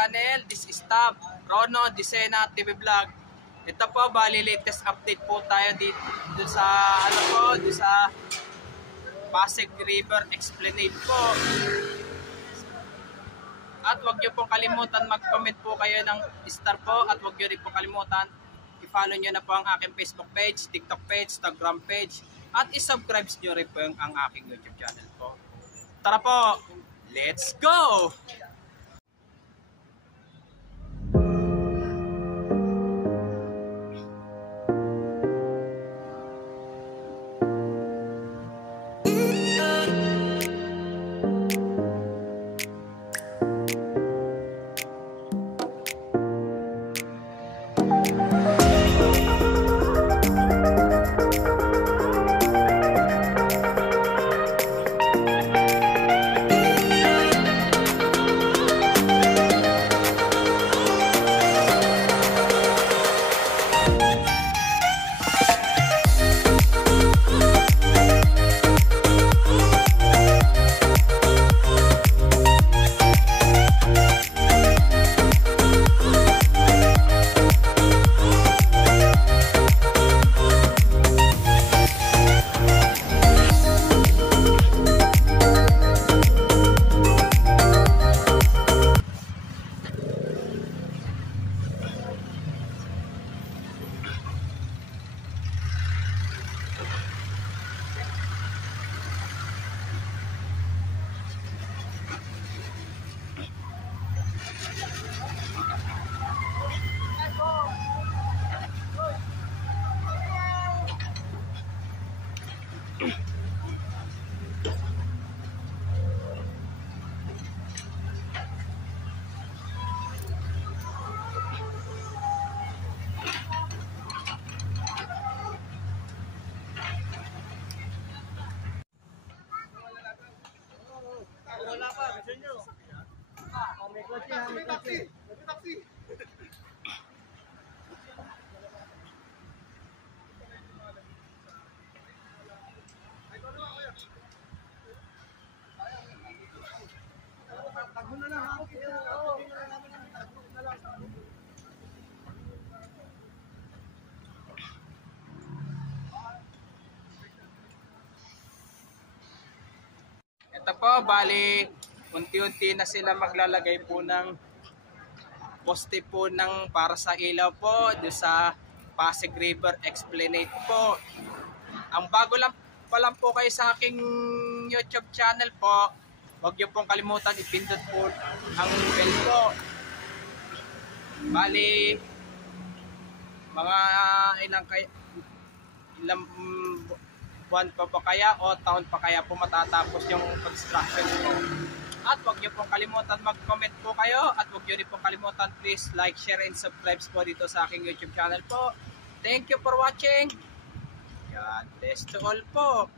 channel. This is Tab, Rono Disena TV Vlog. Ito po, bali latest update po tayo dito sa sa Pasig River Esplanade po. At huwag niyo pong kalimutan mag-comment po kayo ng star po, at huwag niyo rin po kalimutan i-follow niyo na po ang aking Facebook page, TikTok page, Instagram page, at i-subscribe niyo rin po ang aking YouTube channel po. Tara po, let's go! Wala pa, gusto nyo? May kotse, may taxi. May taxi. Tago na lang ako. Ito po, bali, unti-unti na sila maglalagay po ng poste po ng para sa ilaw po doon sa Pasig River Esplanade po. Ang bago lang pa lang po kayo sa aking YouTube channel po, huwag niyo pong kalimutan ipindot po ang bell po. Bali, mga ilang buwan pa kaya o taon pa kaya po matatapos yung construction po. At huwag niyo pong kalimutan mag-comment po kayo, at huwag niyo rin pong kalimutan please like, share, and subscribe po dito sa aking YouTube channel po. Thank you for watching. God bless to all po.